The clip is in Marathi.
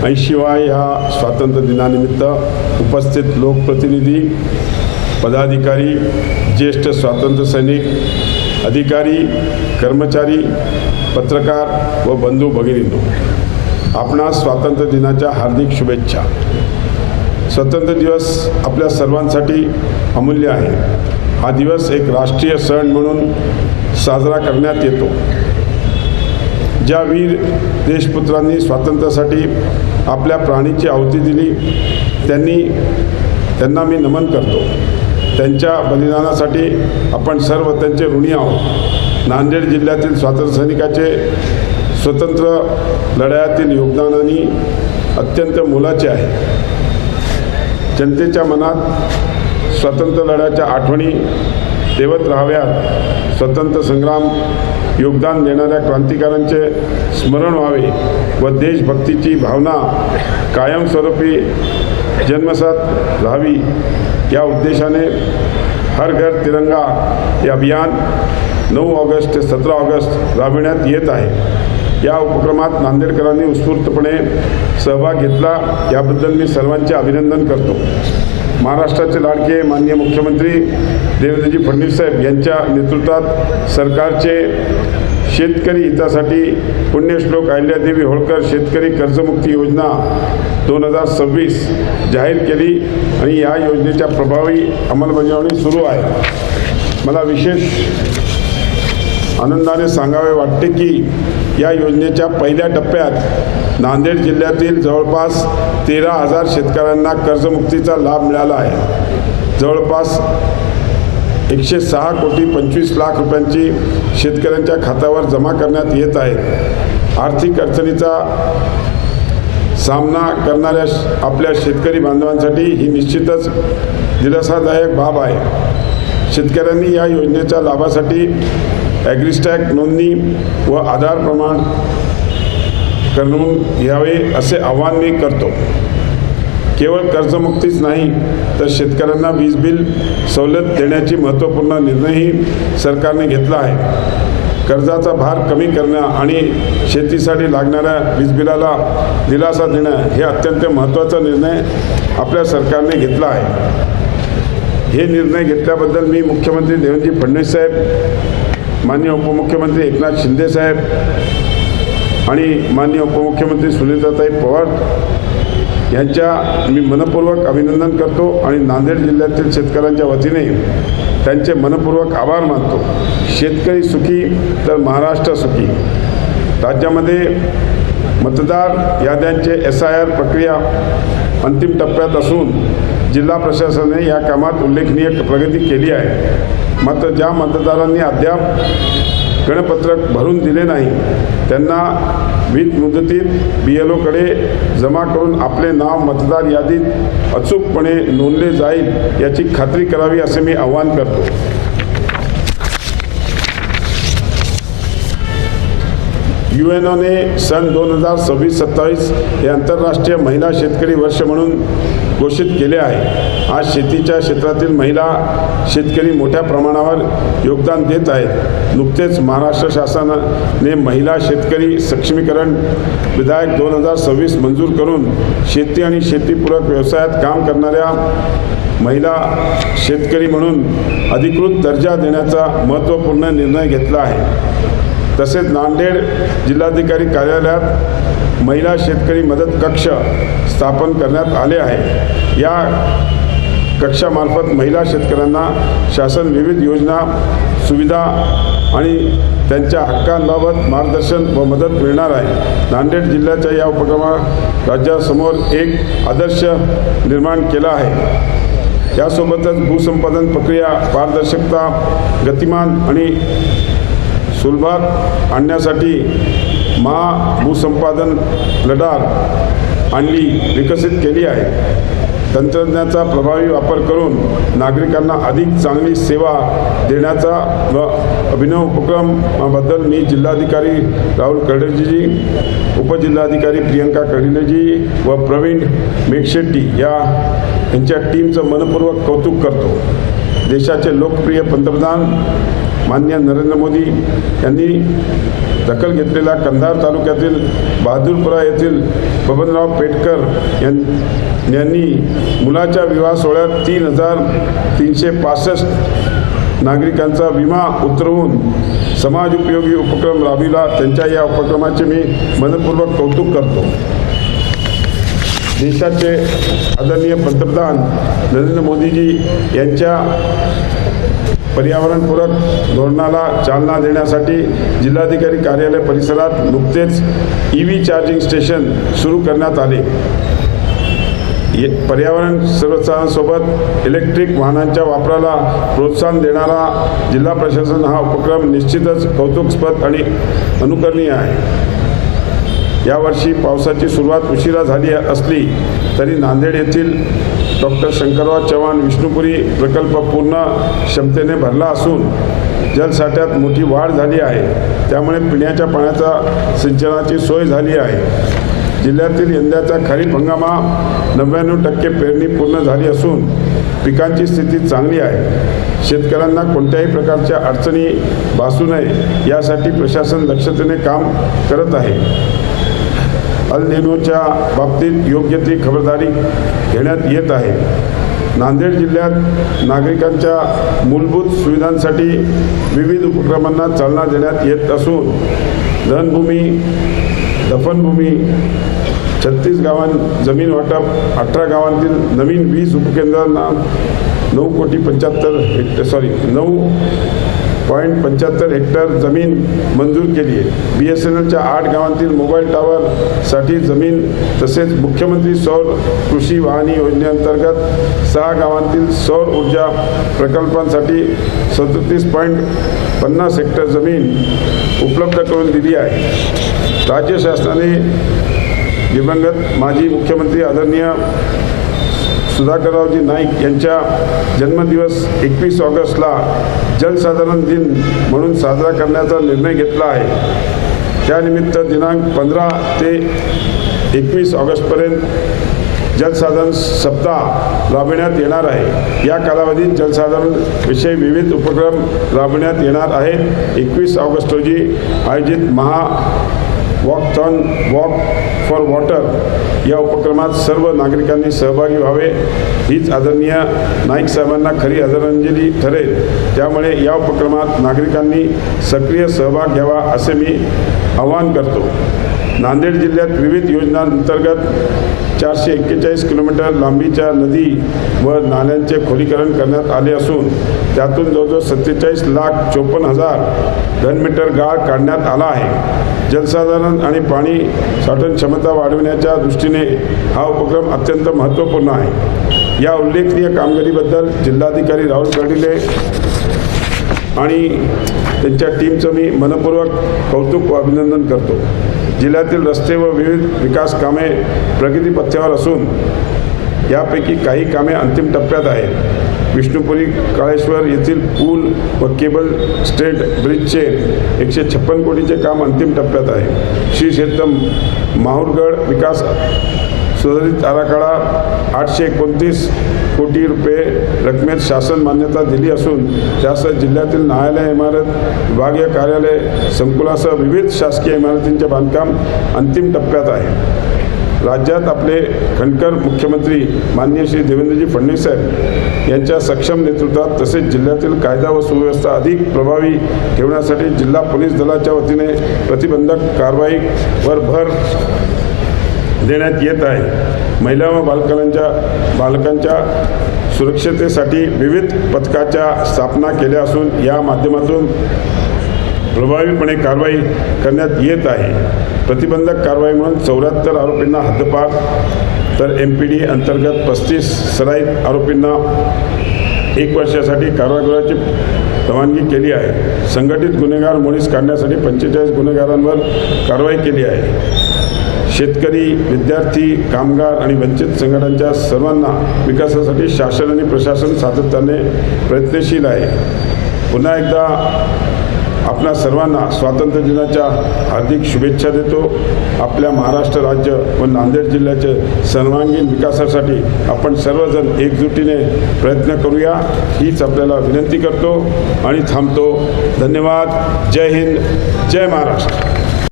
80व्या ह्या स्वातंत्र्य दिनानिमित्त उपस्थित लोकप्रतिनिधी, पदाधिकारी, ज्येष्ठ स्वातंत्र्य सैनिक, अधिकारी, कर्मचारी, पत्रकार व बंधू भगिनींनो, आपणास स्वातंत्र्य दिनाच्या हार्दिक शुभेच्छा। स्वातंत्र्य दिवस आपल्या सर्वांसाठी अमूल्य आहे। हा दिवस एक राष्ट्रीय सण म्हणून साजरा करण्यात येतो। ज्या वीर देशपुत्रांनी स्वातंत्र्यासाठी आपल्या प्राणाची आहुती दिली त्यांना मी नमन करतो। त्यांच्या बलिदानासाठी आपण सर्व त्यांचे ऋणी आहोत। नांदेड जिल्ह्यातील स्वातंत्र्य सैनिकाचे स्वतंत्र लढ्यातील योगदानाने अत्यंत मोलाचे आहे। जनतेच्या मनात स्वातंत्र्य लढ्याच्या आठवणी तेवत राहाव्यात। स्वतंत्र संग्राम योगदान देणाऱ्या क्रांतिकारांचे स्मरण व्हावे व देशभक्तीची भावना कायमस्वरूपी जन्मसात राहावी या उद्देशाने हर घर तिरंगा हे अभियान 9 ऑगस्ट ते 17 ऑगस्ट राबविण्यात येत आहे। या उपक्रमात नांदेडकरांनी उत्स्फूर्तपणे सहभाग घेतला, याबद्दल मी सर्वांचे अभिनंदन करतो। महाराष्ट्राचे लाडके माननीय मुख्यमंत्री देवेंद्रजी फडणवीस साहेब यांच्या नेतृत्वात सरकारचे शेतकरी हितासाठी पुण्यश्लोक अहिल्यादेवी होळकर शेतकरी कर्जमुक्ती योजना 2026 जाहीर केली आणि या योजनेच्या प्रभावी अंमलबजावणी सुरू आहे। मला विशेष आनंदाने सांगावे वाटते की या योजनेच्या पहिल्या टप्प्यात नांदेड जिल्ह्यातील जवळपास 13,000 शेतकऱ्यांना कर्जमुक्तीचा लाभ मिळाला आहे। जवळपास 106 कोटी 25 लाख रुपयांची शेतकऱ्यांच्या खात्यावर जमा करण्यात येत आहेत। आर्थिक अडचणीचा सामना करणाऱ्या आपल्या शेतकरी बांधवांसाठी ही निश्चितच दिलासादायक बाब आहे। शेतकऱ्यांनी या योजनेच्या लाभासाठी ॲग्रिस्टॅग नोंदणी व आधार प्रमाण करून घ्यावे असे आवाहन मी करतो। केवळ कर्जमुक्तीच नाही तर शेतकऱ्यांना वीज बिल सवलत देण्याची महत्त्वपूर्ण निर्णयही सरकारने घेतला आहे। कर्जाचा भार कमी करणं आणि शेतीसाठी लागणाऱ्या वीज बिलाला दिलासा देणं हे अत्यंत महत्त्वाचा निर्णय आपल्या सरकारने घेतला आहे। हे निर्णय घेतल्याबद्दल मी मुख्यमंत्री देवेंद्रजी फडणवीस साहेब, माननीय उपमुख्यमंत्री एकनाथ शिंदे साहेब आणि माननीय उपमुख्यमंत्री सुनीताताई पवार यांच्या मी मनपूर्वक अभिनंदन करतो आणि नांदेड जिल्ह्यातील शेतकऱ्यांच्या वतीने त्यांचे मनपूर्वक आभार मानतो। शेतकरी सुखी तर महाराष्ट्र सुखी। राज्यामध्ये मतदार याद्यांचे SIR प्रक्रिया अंतिम टप्प्यात असून जिल्हा प्रशासनाने या कामात उल्लेखनीय प्रगती केली आहे। मात्र ज्या मतदारांनी अद्याप गणपत्रक भरून दिले नाही त्यांना वीज मुदतीत BLOकडे जमा करून आपले नाव मतदार यादीत अचूकपणे नोंदले जाईल याची खात्री करावी असे मी आवाहन करतो। UNOने सन 2026-27 हे आंतरराष्ट्रीय महिला शेतकरी वर्ष म्हणून घोषित केले आहे। आज शेतीच्या क्षेत्रातील महिला शेतकरी मोठ्या प्रमाणावर योगदान देत आहेत। नुकतेच महाराष्ट्र शासनाने महिला शेतकरी सक्षमीकरण विधेयक 2026 मंजूर करून शेती आणि शेतीपूरक व्यवसायात काम करणाऱ्या महिला शेतकरी म्हणून अधिकृत दर्जा देण्याचा महत्त्वपूर्ण निर्णय घेतला आहे। तसेच नांदेड जिल्हाधिकारी कार्यालयात महिला शेतकरी मदत कक्ष स्थापन करण्यात आले आहे। या कक्षामार्फत महिला शेतकऱ्यांना शासन विविध योजना, सुविधा आणि त्यांच्या हक्कांबाबत मार्गदर्शन व मदत मिळणार आहे। नांदेड जिल्ह्याच्या या उपक्रमात राज्यासमोर एक आदर्श निर्माण केला आहे। यासोबतच भूसंपादन प्रक्रिया पारदर्शकता, गतिमान आणि सुलभात आणण्यासाठी भूसंपादन लढार विकसित केली आहे। तंत्रज्ञानाचा प्रभावी वापर करून नागरिकांना अधिक चांगली सेवा देण्याचा व अभिनव उपक्रमाबद्दल मी जिल्हाधिकारी राहुल कर्डिलेजी, उपजिल्हाधिकारी प्रियंका कर्डिलेजी व प्रवीण मेघशेट्टी यांच्या टीमचं मनपूर्वक कौतुक करतो। देशाचे लोकप्रिय पंतप्रधान माननीय नरेंद्र मोदी यांनी दखल घेतलेल्या कंधार तालुक्यातील बहादूरपुरा येथील बबनराव पेटकर यांनी मुलाच्या विवाह सोहळ्यात 3,365 नागरिकांचा विमा उतरवून समाजोपयोगी उपक्रम राबविला। त्यांच्या या उपक्रमाचे मी मनपूर्वक कौतुक करतो। देशाचे आदरणीय पंतप्रधान नरेंद्र मोदीजी यांच्या पर्यावरणपूरक धोरणाला चालना देण्यासाठी जिल्हाधिकारी कार्यालय परिसरात नुकतेच EV चार्जिंग स्टेशन सुरू करण्यात आले। पर्यावरण संरक्षणासोबत इलेक्ट्रिक वाहनांच्या वापराला प्रोत्साहन देणारा जिल्हा प्रशासन हा उपक्रम निश्चितच कौतुकास्पद आणि अनुकरणीय आहे। यावर्षी पावसाची सुरुवात उशिरा झाली असली तरी नांदेड येथील डॉक्टर शंकरराव चव्हाण विष्णुपुरी प्रकल्प पूर्ण क्षमतेने भरला असून जलसाठ्यात मोठी वाढ झाली आहे। त्यामुळे पिण्याच्या पाण्याचा सिंचनाची सोय झाली आहे। जिल्ह्यातील यंदाचा खरीप हंगामा 99% पेरणी पूर्ण झाली असून पिकांची स्थिती चांगली आहे। शेतकऱ्यांना कोणत्याही प्रकारच्या अडचणी भासू नये यासाठी प्रशासन दक्षतेने काम करत आहे। अल निनोच्या बाबतीत योग्य ती खबरदारी घेण्यात येत आहे। नांदेड जिल्ह्यात नागरिकांच्या मूलभूत सुविधांसाठी विविध उपक्रमांना चालना देण्यात येत असून धनभूमी, दफनभूमी, 36 गावां जमीन वाटप, 18 गावांतील नवीन 20 उपकेंद्रांना 9.75 हेक्टर जमीन मंजूर केली आहे। BSNLच्या 8 गावांतील मोबाईल टॉवरसाठी जमीन तसेच मुख्यमंत्री सौर कृषी वाहिनी योजनेअंतर्गत 6 गावांतील सौर ऊर्जा प्रकल्पांसाठी 37.50 हेक्टर जमीन उपलब्ध करून दिली आहे। राज्य शासनाने दिवंगत माजी मुख्यमंत्री आदरणीय सुधाकररावजी नाईक यांच्या जन्मदिवस 21 ऑगस्टला जलसाधारण दिन म्हणून साजरा करण्याचा निर्णय घेतला आहे। त्यानिमित्त दिनांक 15 ते 21 ऑगस्टपर्यंत जलसाधन सप्ताह राबविण्यात येणार आहे। या कालावधीत जलसाधन विषयी विविध उपक्रम राबविण्यात येणार आहेत। 21 ऑगस्ट रोजी आयोजित वॉकथॉन वॉक फॉर वॉटर या उपक्रमात सर्व नागरिकांनी सहभागी व्हावे हीच आदरणीय नाईक साहेबांना खरी आदरांजली ठरेल। त्यामुळे या उपक्रमात नागरिकांनी सक्रिय सहभाग घ्यावा असे मी आवाहन करतो। नांदेड जिल्ह्यात विविध योजनांतर्गत 441 किलोमीटर लांबीच्या नदी व नाल्यांचे खोलीकरण करण्यात आले असून त्यातून जवळजवळ 47,54,000 घनमीटर गाळ काढण्यात आला आहे। जलसाधारण आणि पाणी साठवण क्षमता वाढविण्याच्या दृष्टीने हा उपक्रम अत्यंत महत्त्वपूर्ण आहे। या उल्लेखनीय कामगिरीबद्दल जिल्हाधिकारी राहुल कर्डिले आणि त्यांच्या टीमचं मी मनपूर्वक कौतुक व अभिनंदन करतो। जिल्ह्यातील रस्ते व विविध विकास कामे प्रगतीपथावर असून यापैकी काही कामे अंतिम टप्प्यात आहेत। विष्णुपुरी काळेश्वर येथील पूल व केबल स्ट्रेट ब्रिजचे 156 कोटीचे काम अंतिम टप्प्यात आहे। श्री क्षेत्र माहूरगड विकास सुधारित आराखडा 829 कोटी रुपये रकमेत शासन मान्यता दिली असून त्यासह जिल्ह्यातील न्यायालय इमारत, विभागीय कार्यालय संकुलासह विविध शासकीय इमारतींचे बांधकाम अंतिम टप्प्यात आहे। राज्यात आपले खणकर मुख्यमंत्री माननीय श्री देवेंद्रजी फडणवीस साहेब यांच्या सक्षम नेतृत्वात तसेच जिल्ह्यातील कायदा व सुव्यवस्था अधिक प्रभावी ठेवण्यासाठी जिल्हा पोलीस दलाच्या वतीने प्रतिबंधक कारवाईवर भर देण्यात येत आहे। महिला व बालकांच्या सुरक्षतेसाठी विविध पथकाच्या स्थापना केल्या असून या माध्यमातून प्रभावीपणे कारवाई करण्यात येत आहे। प्रतिबंधक कारवाई म्हणून 74 आरोपींना हद्दपार तर MPD अंतर्गत 35 सराईत आरोपींना 1 वर्षासाठी कारागृहाची रवानगी केली आहे। संघटित गुन्हेगार मोडीस काढण्यासाठी 45 गुन्हेगारांवर कारवाई केली आहे। शेतकरी, विद्यार्थी, कामगार आणि वंचित संघटनांच्या सर्वांना विकासासाठी शासन आणि प्रशासन सातत्याने प्रयत्नशील आहे। पुन्हा एकदा आपणा सर्वांना स्वातंत्र्य दिनाच्या हार्दिक शुभेच्छा देतो. आपल्या महाराष्ट्र राज्य व नांदेड जिल्ह्याचे सर्वांगीण विकासासाठी आपण सर्वजण एकजुटीने प्रयत्न करूया हीच आपल्याला विनंती करतो आणि थांबतो. धन्यवाद. जय हिंद, जय महाराष्ट्र.